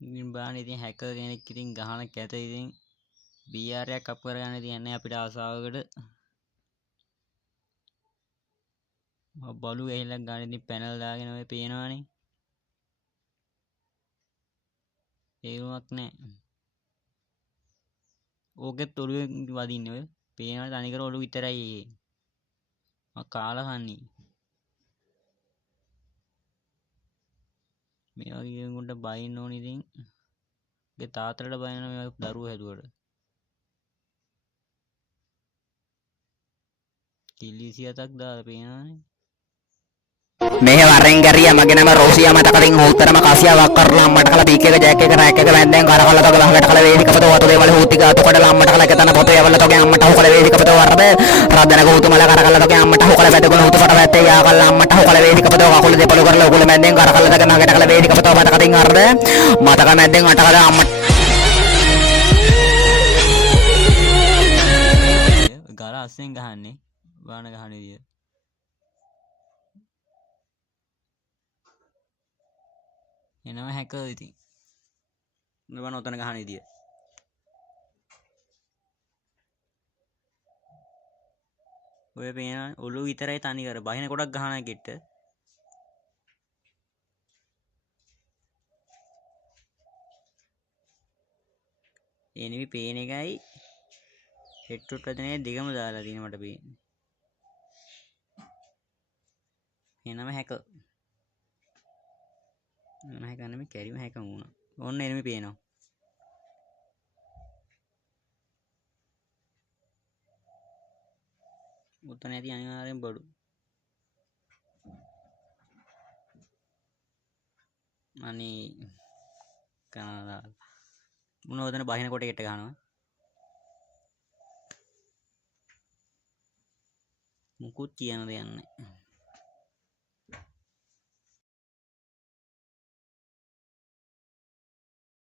ඉතින් බලන්න ඉතින් හැකර් කෙනෙක් ඉතින් ගහන කැත ඉතින් BR එකක් අප් කරගන්න තියන්නේ අපිට ආසාවකට බලු ඇහිලක් ගන්න ඉතින් පැනල් දාගෙන ඔය පේනවනේ තේරුමක් නැහැ ඕකෙත් ඔළුවෙන් වදින්නේ ඔය පේනවා තනිකර ඔළුව විතරයි කාලා කන්නේ මේ වගේ කෙනෙකුට බයින්න ඕනේ ඉතින් ඒ තාත්තට බයින්න මේ දරුවෝ හැදුවට කිලිසියතක් දාලා පේනවනේ මේ වරෙන් ගැරියා මගේ නම රෝසියා මට කලින් උත්තරම කාසියාවක් කරලා අම්මට කල බීක් එක ජැක් එක රැක් එක වැන්දෙන් කරකවල තොග ගහකට කල වේදිකපත වතු දේවල් හූතික අතු කොට අම්මට කල කතන පොතේ යවල තොගේ අම්මට හු කල වේදිකපත වරද රද්දන ගෝතුමල කරකල තොගේ අම්මට හු කල වැදගුණ හුතු කොට වැත්තේ යා කල අම්මට හු කල වේදිකපත කකුල දෙපළ කරලා උකුල මැද්දෙන් කරකල තක නගට කල වේදිකපත මට කතින් අරද මතක මැද්දෙන් අට කල අම්මට ගල අස්සෙන් ගහන්නේ බාන ගහන විදිය එනවා හැකර් ඉතින් මෙවන් ඔතන ගහන විදිය ඔය පේන ඔළුව විතරයි තනි කර බහින කොටක් ගහන එකෙට එනෙවි පේන එකයි හෙට්ටොට් වදනේ දෙකම දාලා තියෙන මට පේන්නේ එනම හැකර් මම හැකන්නේ මේ කැරිම හැක වුණා ඔන්න එනෙමි පේනවා උතන ඇති අනිවාර්යෙන් බඩු අනේ කනදා මොනවදන බහින කොට එකට ගන්නවා මුකුත් කියන්න දෙයක් නැහැ